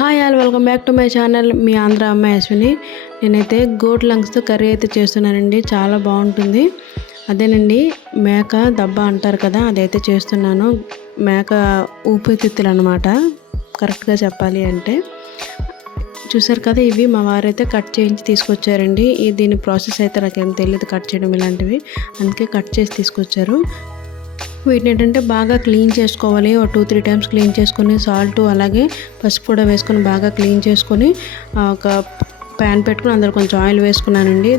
Hi all welcome back to my channel మీ ఆంధ్ర అమ్మాయి అశ్విని. నేనైతే goat లంగ్స్తో curry అయితే చేస్తున్నానండి. చాలా బాగుంటుంది. అదేనండి మేక దబ్బ అంటారు కదా అదైతే చేస్తున్నాను. మేక ఊపిరితిత్తులు అనమాట కరెక్ట్గా చెప్పాలి అంటే. చూసారు కదా ఇవి మా వారైతే కట్ చేయించి తీసుకొచ్చారండి. దీని ప్రాసెస్ అయితే నాకేం తెలియదు కట్ చేయడం ఇలాంటివి. అందుకే కట్ చేసి తీసుకొచ్చారు. వీటిని ఏంటంటే బాగా క్లీన్ చేసుకోవాలి. ఒక టూ త్రీ టైమ్స్ క్లీన్ చేసుకొని సాల్ట్ అలాగే పసుపు కూడా వేసుకొని బాగా క్లీన్ చేసుకొని ఒక ప్యాన్ పెట్టుకుని అందులో కొంచెం ఆయిల్ వేసుకున్నానండి.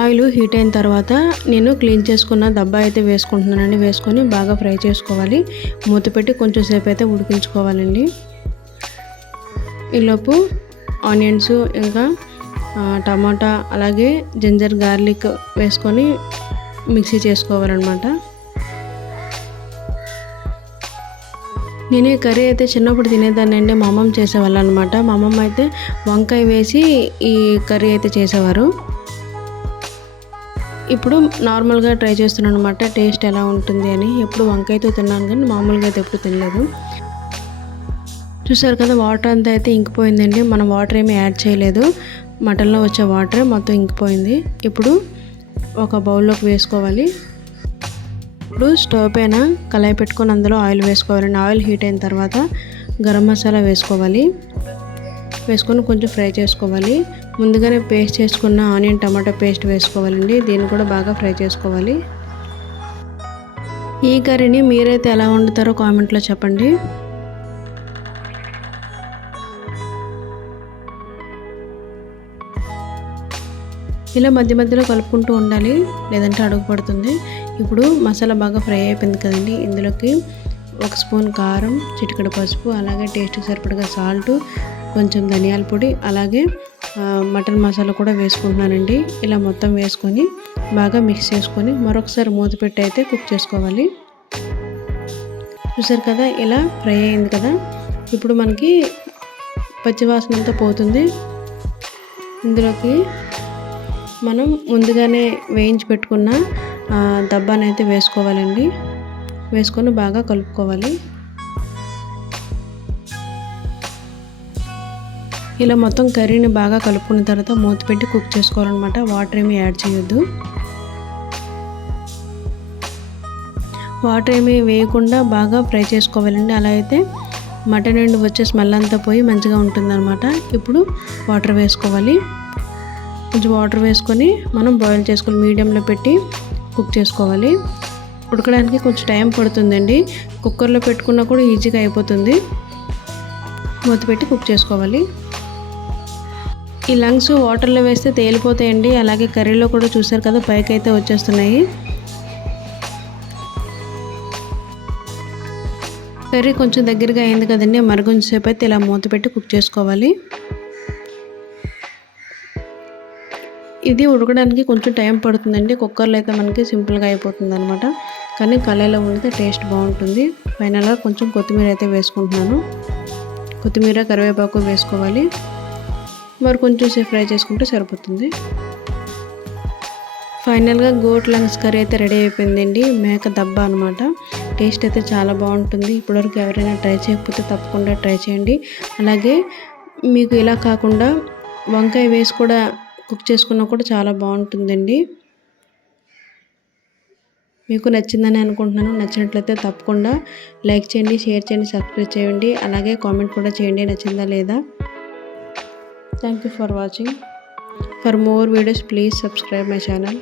ఆయిల్ హీట్ అయిన తర్వాత నేను క్లీన్ చేసుకున్న దబ్బా అయితే వేసుకుంటున్నానండి. వేసుకొని బాగా ఫ్రై చేసుకోవాలి. మూత పెట్టి కొంచెం సేపు అయితే ఉడికించుకోవాలండి. ఈలోపు ఆనియన్స్ ఇంకా టమాటా అలాగే జింజర్ గార్లిక్ వేసుకొని మిక్సీ చేసుకోవాలన్నమాట. నేను ఈ కర్రీ అయితే చిన్నప్పుడు తినేదాన్ని అండి. మా అమ్మమ్మ చేసేవాళ్ళు అనమాట మా అమ్మమ్మ అయితే వంకాయ వేసి ఈ కర్రీ అయితే చేసేవారు. ఇప్పుడు నార్మల్గా ట్రై చేస్తున్నాను అనమాట టేస్ట్ ఎలా ఉంటుంది అని. ఎప్పుడు వంకాయతో తిన్నాను కానీ మామూలుగా అయితే ఎప్పుడు తినలేదు. చూసారు కదా వాటర్ అంతా అయితే ఇంకిపోయిందండి. మనం వాటర్ ఏమీ యాడ్ చేయలేదు. మటన్లో వచ్చే వాటర్ మొత్తం ఇంకిపోయింది. ఇప్పుడు ఒక బౌల్లోకి వేసుకోవాలి. ఇప్పుడు స్టవ్ పైన కళాయి పెట్టుకొని అందులో ఆయిల్ వేసుకోవాలండి ఆయిల్ హీట్ అయిన తర్వాత గరం మసాలా వేసుకోవాలి. వేసుకొని కొంచెం ఫ్రై చేసుకోవాలి. ముందుగానే పేస్ట్ చేసుకున్న ఆనియన్ టమాటా పేస్ట్ వేసుకోవాలండి. దీన్ని కూడా బాగా ఫ్రై చేసుకోవాలి. ఈ కర్రీని మీరైతే ఎలా వండుతారో కామెంట్లో చెప్పండి. ఇలా మధ్య మధ్యలో కలుపుకుంటూ ఉండాలి. లేదంటే అడుగు పడుతుంది. ఇప్పుడు మసాలా బాగా ఫ్రై అయిపోయింది కదండి. ఇందులోకి ఒక స్పూన్ కారం చిటికడ పసుపు అలాగే టేస్ట్కి సరిపడగా సాల్ట్ కొంచెం ధనియాల పొడి అలాగే మటన్ మసాలా కూడా వేసుకుంటున్నానండి. ఇలా మొత్తం వేసుకొని బాగా మిక్స్ చేసుకొని మరొకసారి మూత పెట్టి అయితే కుక్ చేసుకోవాలి. చూసారు కదా ఇలా ఫ్రై అయింది కదా. ఇప్పుడు మనకి పచ్చివాసన అంతా పోతుంది. ఇందులోకి మనం ముందుగానే వేయించి పెట్టుకున్న దబ్బాని అయితే వేసుకోవాలండి. వేసుకొని బాగా కలుపుకోవాలి. ఇలా మొత్తం కర్రీని బాగా కలుపుకున్న తర్వాత మూత పెట్టి కుక్ చేసుకోవాలన్నమాట. వాటర్ ఏమి యాడ్ చేయొద్దు. వాటర్ ఏమి వేయకుండా బాగా ఫ్రై చేసుకోవాలండి. అలా అయితే మటన్ నుండి వచ్చే స్మెల్ అంతా పోయి మంచిగా ఉంటుందన్నమాట. ఇప్పుడు వాటర్ వేసుకోవాలి. కొంచెం వాటర్ వేసుకొని మనం బాయిల్ చేసుకోవాలి మీడియంలో పెట్టి కుక్ చేసుకోవాలి. ఉడకడానికి కొంచెం టైం పడుతుందండి. కుక్కర్లో పెట్టుకున్నా కూడా ఈజీగా అయిపోతుంది. మూత పెట్టి కుక్ చేసుకోవాలి. ఈ లంగ్స్ వాటర్లో వేస్తే తేలిపోతాయండి. అలాగే కర్రీలో కూడా చూసారు కదా పైకి అయితే వచ్చేస్తున్నాయి. కర్రీ కొంచెం దగ్గరగా అయింది కదండి. మరుగుంచేపు అయితే ఇలా మూత పెట్టి కుక్ చేసుకోవాలి. ఇది ఉడకడానికి కొంచెం టైం పడుతుందండి. కుక్కర్లో అయితే మనకి సింపుల్గా అయిపోతుంది అనమాట కానీ కళాయిలో ఉంటే టేస్ట్ బాగుంటుంది. ఫైనల్గా కొంచెం కొత్తిమీర అయితే వేసుకుంటున్నాను. కొత్తిమీర కరివేపాకు వేసుకోవాలి. మరి కొంచెం సేపు ఫ్రై చేసుకుంటే సరిపోతుంది. ఫైనల్గా గోట్ లంగ్స్ కర్రీ అయితే రెడీ అయిపోయిందండి. మేక దబ్బ అనమాట టేస్ట్ అయితే చాలా బాగుంటుంది. ఇప్పటివరకు ఎవరైనా ట్రై చేయకపోతే తప్పకుండా ట్రై చేయండి. అలాగే మీకు ఇలా కాకుండా వంకాయ వేసి కూడా కుక్ చేసుకున్నా కూడా చాలా బాగుంటుందండి. మీకు నచ్చిందని అనుకుంటున్నాను. నచ్చినట్లయితే తప్పకుండా లైక్ చేయండి షేర్ చేయండి సబ్స్క్రైబ్ చేయండి. అలాగే కామెంట్ కూడా చేయండి నచ్చిందా లేదా? Thank you for watching. For more videos please subscribe my channel.